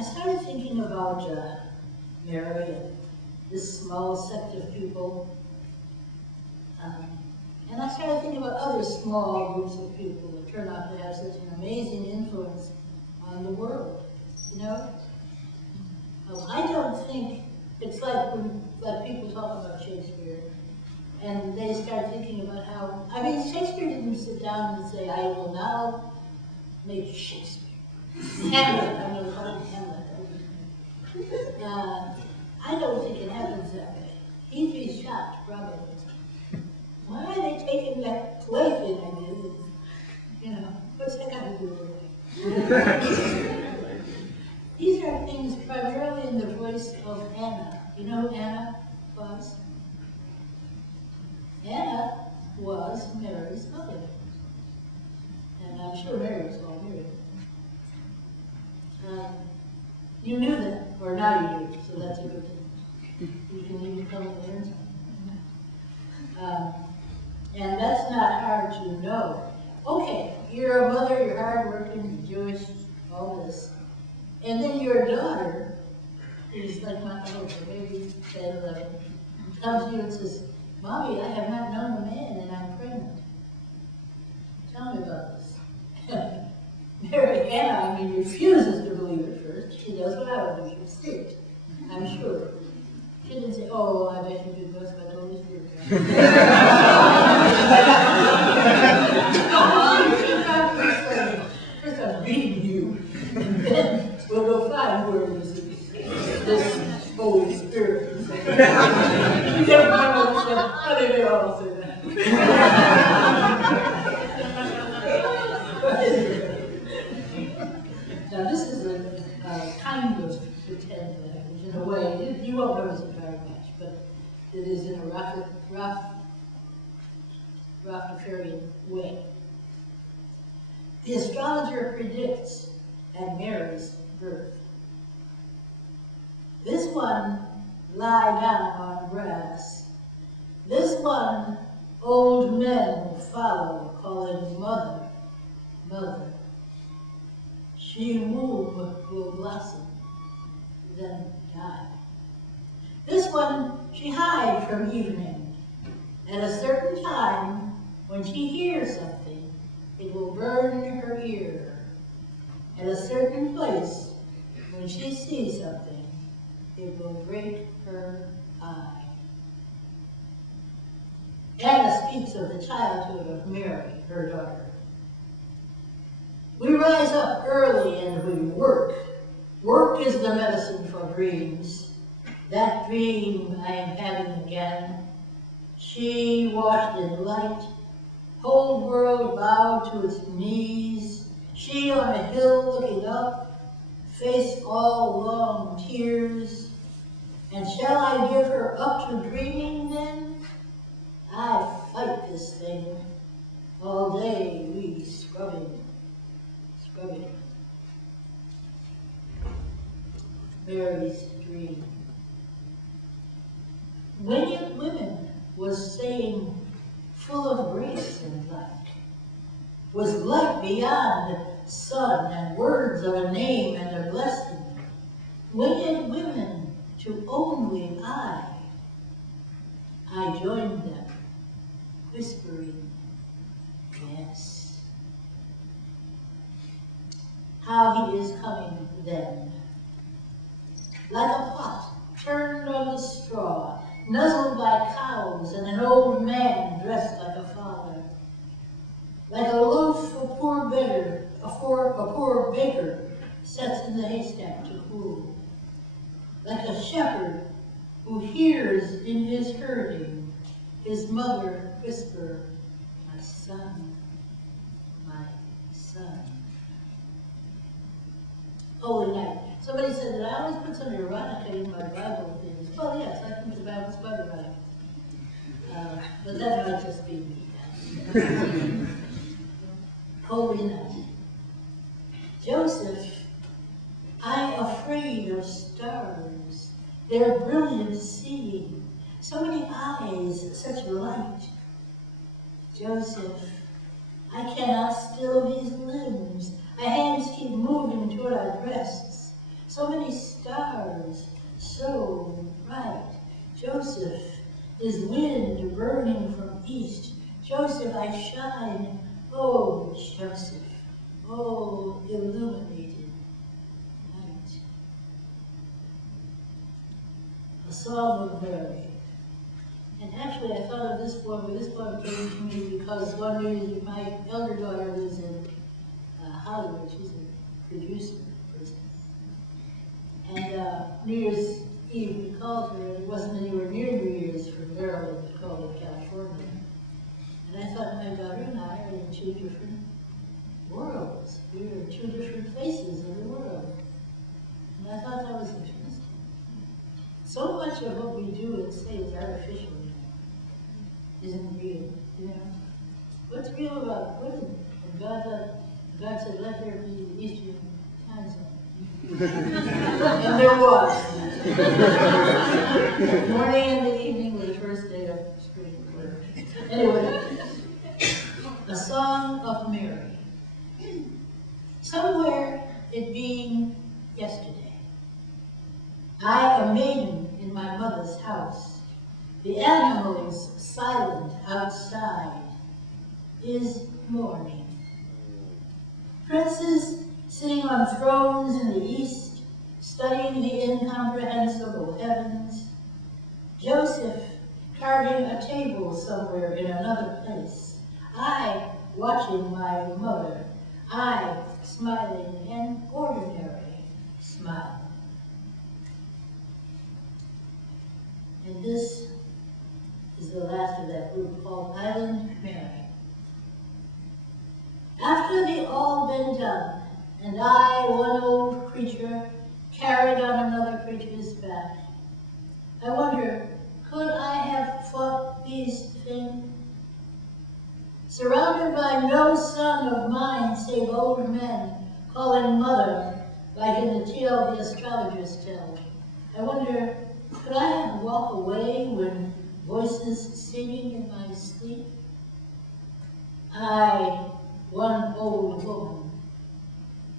I started thinking about Mary and this small sect of people. And I started thinking about other small groups of people that turn out to have such an amazing influence on the world, you know? I don't think, it's like when people talk about Shakespeare, and they start thinking about how, I mean, Shakespeare didn't sit down and say, I will now make Shakespeare. Hamlet, I'm going to call him Hamlet. I don't think it happens that way. He'd be shocked, probably. Why are they taking that plaything I did? You know, what's that got to do with it? These are things primarily in the voice of Anna. You know who Anna was? Anna was Mary's mother. And I'm sure Mary was all married. You knew that, or now you do, so that's a good thing. You can even come and learn something. And that's not hard to know. Okay, you're a mother, you're hardworking, you're Jewish, all this. And then your daughter, who's like my daughter, maybe 10, 11, comes to you and says, Mommy, I have not known a man and I'm pregnant. Tell me about this. Mary Anna, I mean, refuses to believe it first. She does what I would do. She'll see it, I'm sure. She didn't say, oh, I bet you did blessed by the Holy Spirit. First I'm beating you, and then we'll go find whoever this is. This Holy Spirit. You never mind what he said. Honey, they all say that. Now this is a kind of pretend language in a way. You won't notice it very much, but it is in a Rastafarian way. The astrologer predicts at Mary's birth. This one lie down on grass. This one old men will follow, calling mother, mother. She womb will blossom, then die. This one she hide from evening. At a certain time, when she hears something, it will burn her ear. At a certain place, when she sees something, it will break her eye. Anna speaks of the childhood of Mary, her daughter. We rise up early and we work. Work is the medicine for dreams. That dream I am having again. She washed in light, whole world bowed to its knees. She on a hill looking up, face all long tears. And shall I give her up to dreaming then? I fight this thing. All day we scrubbing. Mary's dream. When women was saying, full of grace and light, was light beyond sun and words of a name and a blessing. When women to only I joined them, whispering, yes. How he is coming then. Like a pot turned on the straw, nuzzled by cows and an old man dressed like a father. Like a loaf a poor baker sets in the haystack to cool. Like a shepherd who hears in his herding his mother whisper, my son, my son. Holy night. Somebody said that I always put some erotica in my Bible things. Well, yes, I think the Bible's quite erotic. But that might just be me. Holy night. Joseph, I afraid of stars, their brilliant seeing, so many eyes, such light. Joseph, I cannot still these limbs. My hands keep moving toward our breasts. So many burning from east. Joseph, I shine. Oh, Joseph. Oh, illuminated night. A Song of Mary. And actually, I thought of this poem, but this poem came to me because one reason my elder daughter lives in Hollywood. She's a producer person. And New Year's Eve, we called her, and it wasn't anywhere near New Year's from Maryland. We called it California. And I thought my daughter and I are in two different worlds. We are in two different places of the world. And I thought that was interesting. So much of what we do and say is artificial, isn't real, you know? What's real about women? And God said, let there be the Eastern time zone. And there was. The morning and the evening was the first day of spring. Anyway, A Song of Mary. Somewhere it being yesterday, I, a maiden in my mother's house, the animals silent outside, is morning. Princes sitting on thrones in the east, studying the incomprehensible heavens. Joseph carving a table somewhere in another place. I watching my mother. I smiling an ordinary smile. And this is the last of that group called Island Mary. After the all been done, and I, one old creature, carried on another creature's back, I wonder, could I have fought these things? Surrounded by no son of mine save old men, calling mother, like in the tale the astrologers tell, I wonder, could I have walked away when voices singing in my sleep? I, one old woman,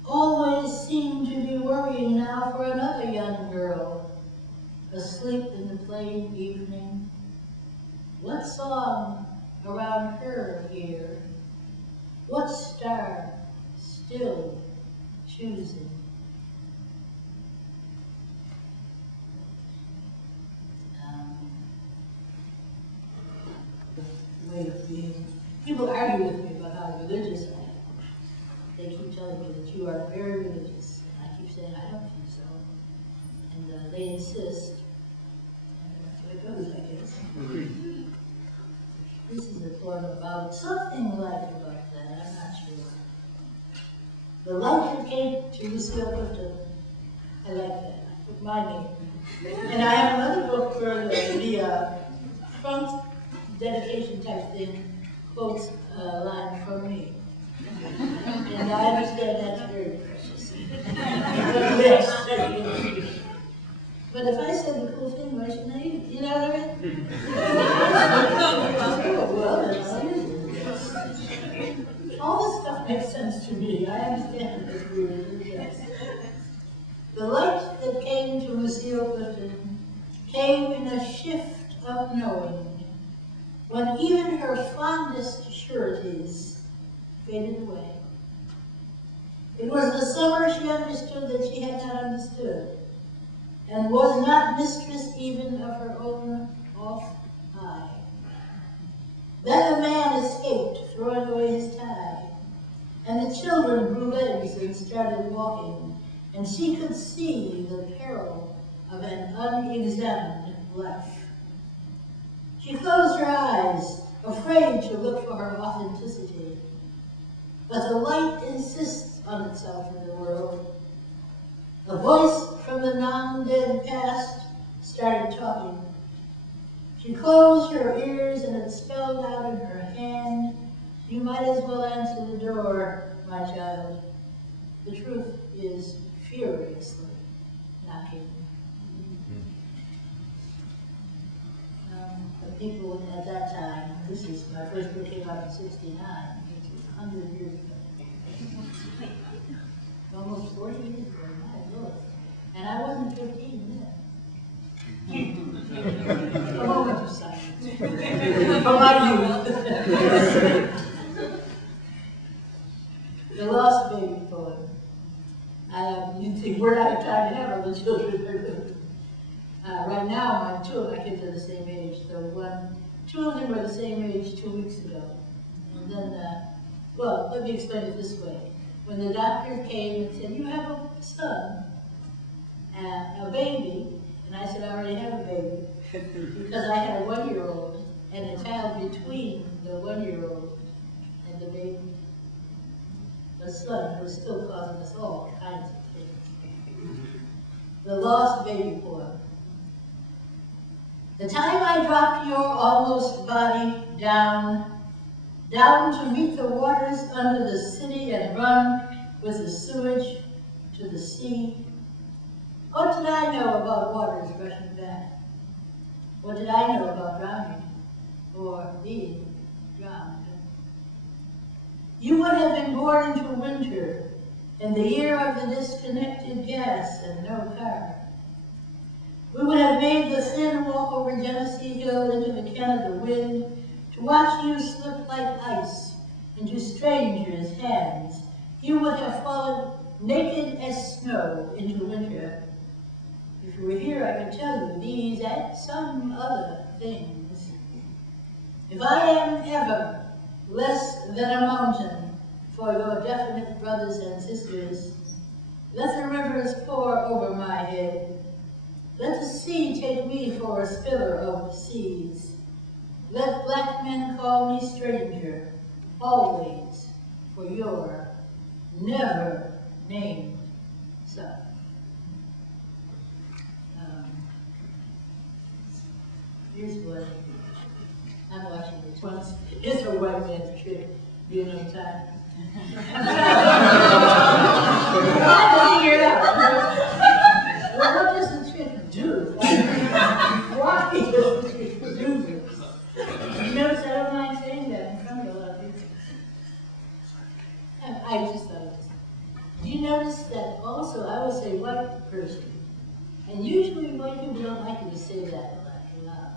always seem to be worrying now for another young girl, asleep in the plain evening. What song around her ear? What star still choosing? Way of being. People argue with me about how religious I am. They keep telling me that you are very religious, and I keep saying I don't think so. And they insist, and that's the way it goes, I guess. This is a poem about something like about that, I'm not sure. The Light That Came to Lucille Clifton. I like that. I put my name. And I have another book for the front dedication type thing, quotes a line from me. And I understand that's very precious. Yes. But if I said the cool thing, why shouldn't I eat it? You know what I mean? Well, all this stuff makes sense to me. I understand this weird. Yes. The light that came to Lucille Clifton came in a shift of knowing, when even her fondest sureties faded away. It was the summer she understood that she had not understood, and was not mistress even of her own off eye. Then a man escaped, throwing away his tie, and the children grew legs and started walking, and she could see the peril of an unexamined life. She closed her eyes, afraid to look for her authenticity. But the light insists on itself in the world. A voice from the non-dead past started talking. She closed her ears and it spelled out in her hand, "You might as well answer the door, my child. The truth is furiously knocking." The people at that time, this is, my first book came out in '69, which is 100 years ago. Almost 40 years ago, my Lord. And I wasn't 15 then. A moment of silence. from my youth. The Lost Baby poem. You think we're not trying to have other children. Right now, my kids are the same age. So two of them were the same age 2 weeks ago. And then, well, let me explain it this way. When the doctor came and said, you have a son, a baby, and I said, I already have a baby, because I had a 1-year-old and a child between the 1-year-old and the baby. A son who was still causing us all kinds of things. The Lost Baby poem. The time I dropped your almost body down to meet the waters under the city and run with the sewage to the sea. What did I know about waters rushing back? What did I know about drowning or being drowned? You would have been born into winter in the year of the disconnected gas and no car. We would have made the thin walk over Genesee Hill into the Canada wind to watch you slip like ice into strangers' hands. You would have fallen naked as snow into winter. If you were here, I could tell you these and some other things. If I am ever less than a mountain for your definite brothers and sisters, let the rivers pour over my head. Let the sea take me for a spiller of seas. Let black men call me stranger, always, for your never named son. Here's one. I'm watching this once. It's a white man's trick, being on time. I figured it out. Well, what does the trick do? Why does the trick do this? You notice I don't mind saying that in front of a lot of people. I just thought it was. Do you notice that also I would say white person, and usually white people don't like you to say that loud.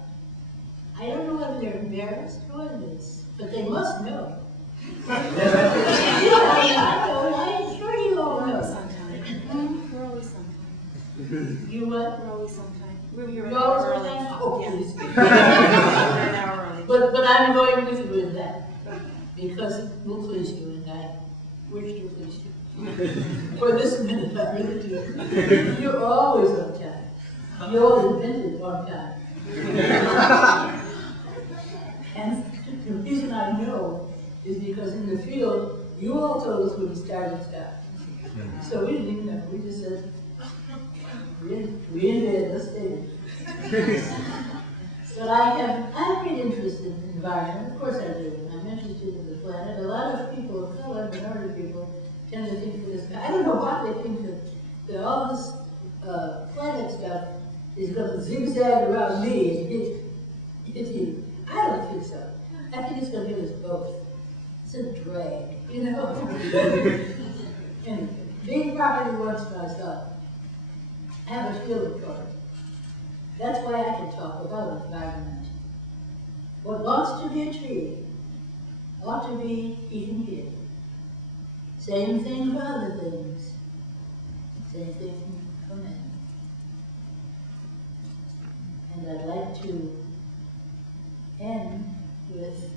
I don't know whether they're embarrassed or what it is, but they must know. I'm sure you all know. Sometimes. We're always sometimes. You what? We're always sometimes. You're always sometimes? Oh, please. An hour early. But I'm going with you in that, because we'll please you, and I wish to please you. For this minute, I really do. You're always on time. You always invented on time. And the reason I know is because in the field, you all told us when we started stuff. So we didn't even know. We just said, we in bed, let's stay. But I've been interested in the environment. Of course I do. I'm interested in the planet. A lot of people of color, minority people, tend to think this. I don't know what they think that all this planet stuff is going to zigzag around me and hit you. I don't think so. I think it's going to hit us both. It's a drag, you know? And being properly once myself, I have a feeling for it. That's why I can talk about environment. What wants to be a tree ought to be eaten here. Same thing for other things. Same thing for men. And I'd like to end with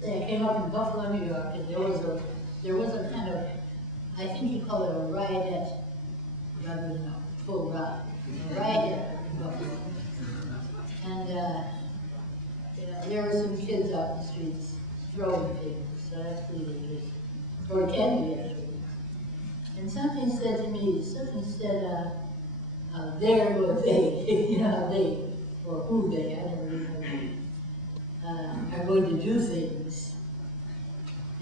I came up in Buffalo, New York, and there was a kind of, I think you call it a riot rather than a full ride. A riot in Buffalo. And there were some kids out in the streets throwing things, so that's pretty interesting. Or it can be, actually. And something said to me, there were they, you know, they, or who they, I never really know, are going to do things.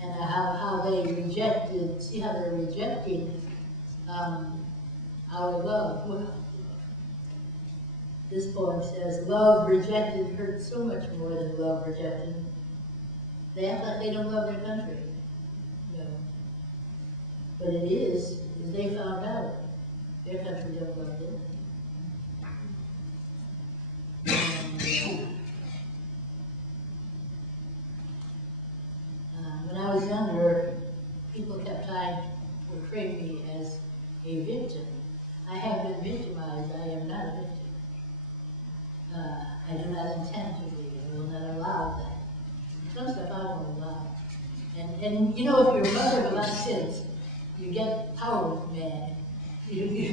And how they rejected, see how they're rejecting our love. Well, this poem says, love rejected hurts so much more than love rejected. They act like they don't love their country. No. But it is, as they found out, their country don't love them. portray me as a victim. I have been victimized. I am not a victim. I do not intend to be. I will not allow that. Some stuff I won't allow. And you know, if you're a mother of a lot of kids, you get power mad. You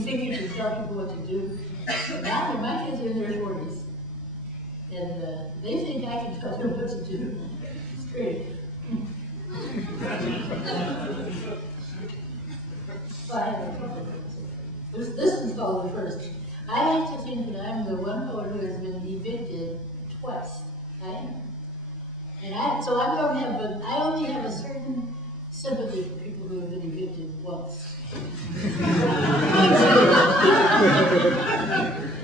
think you can tell people what to do. And now my kids are in their 40s, and they think I can tell them what to do. It's great. This is called the first. I like to think that I'm the one poet who has been evicted twice. I am. And so I don't have, but I only have a certain sympathy for people who have been evicted once.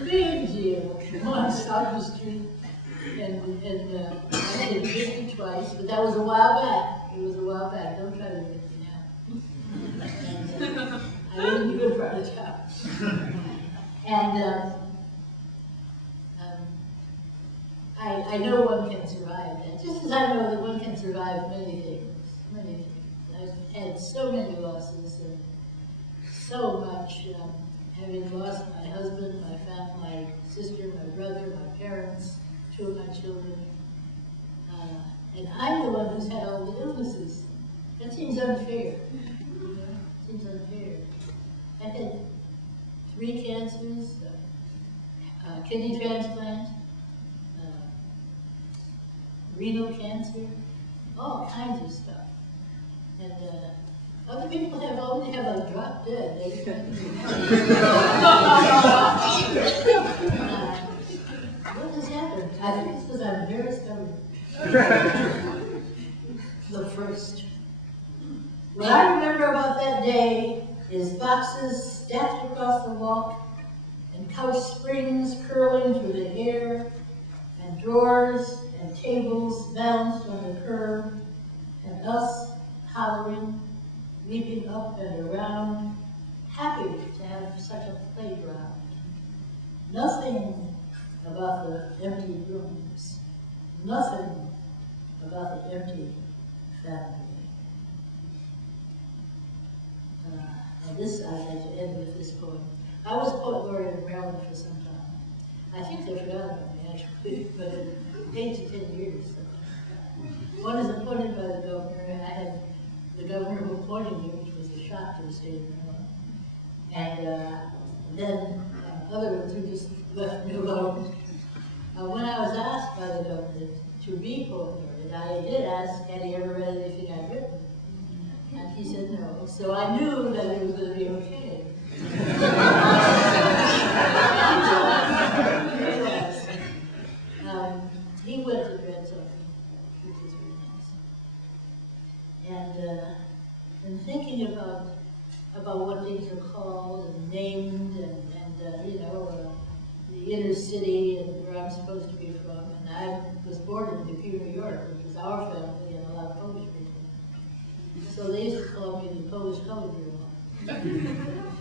Big deal. Once out the street, and I been evicted twice, but that was a while back. It was a while back. Don't try to evict me now. And, I live in a good part of town. And I know one can survive that, just as I know that one can survive many things, many things. I've had so many losses and so much, having lost my husband, my family, my sister, my brother, my parents, 2 of my children. And I'm the one who's had all the illnesses. That seems unfair. You know? It seems unfair. I had 3 cancers, kidney transplant, renal cancer, all kinds of stuff. And other people only have a drop dead. What has happened? I think it's because I'm very stubborn. The first. What I remember about that day is boxes stacked across the walk, and couch springs curling through the air, and drawers and tables balanced on the curb, and us hollering, leaping up and around, happy to have such a playground. Nothing about the empty rooms, nothing about the empty family. And this, I'd like to end with this poem. I was poet laureate in Maryland for some time. I think they forgot about me, actually, but 8 to 10 years. One is appointed by the governor, and I had the governor who appointed me, which was a shock to the state of Maryland. And then other ones who just left me alone. When I was asked by the governor to be poet laureate, I did ask, had he ever read anything I'd written? And he said no. So I knew that it was going to be okay. He went and read something, which was really nice. And thinking about what things are called and named, and you know, the inner city and where I'm supposed to be from. And I was born in Depew, New York, which was our family and a lot of Polish people. So they used to call me the Polish colored girl. And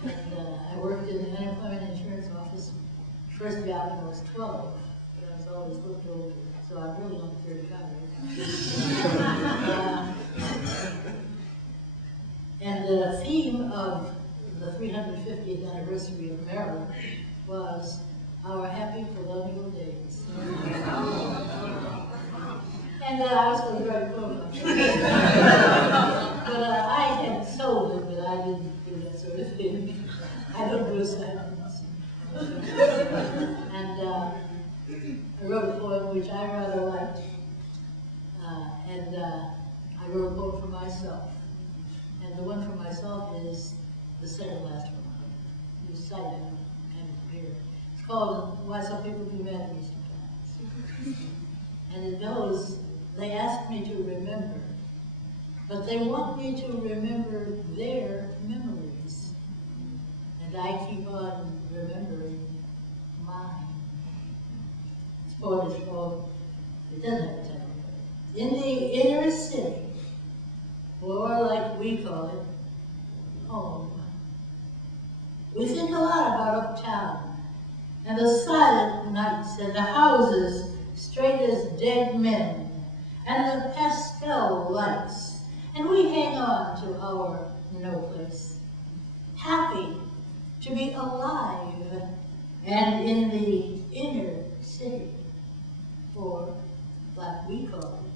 I worked in the unemployment insurance office first job when I was 12, but I was always looked older, so I'm really on 35 right now. And the theme of the 350th anniversary of Maryland was our happy colonial days. And I was going to write a poem. But I had told him that I didn't do that sort of thing. I don't do assignments. And I wrote a poem which I rather liked. I wrote a poem for myself. And the one for myself is the second last one. You cite it kind of here. It's called Why Some People Do Mad Me Sometimes. And it goes, they ask me to remember, but they want me to remember their memories. And I keep on remembering mine. This poem is called, it doesn't have a title. In the inner city, or like we call it, home. We think a lot about uptown, and the silent nights, and the houses straight as dead men, and the pastel lights, and we hang on to our no place. Happy to be alive and in the inner city, or like we call it,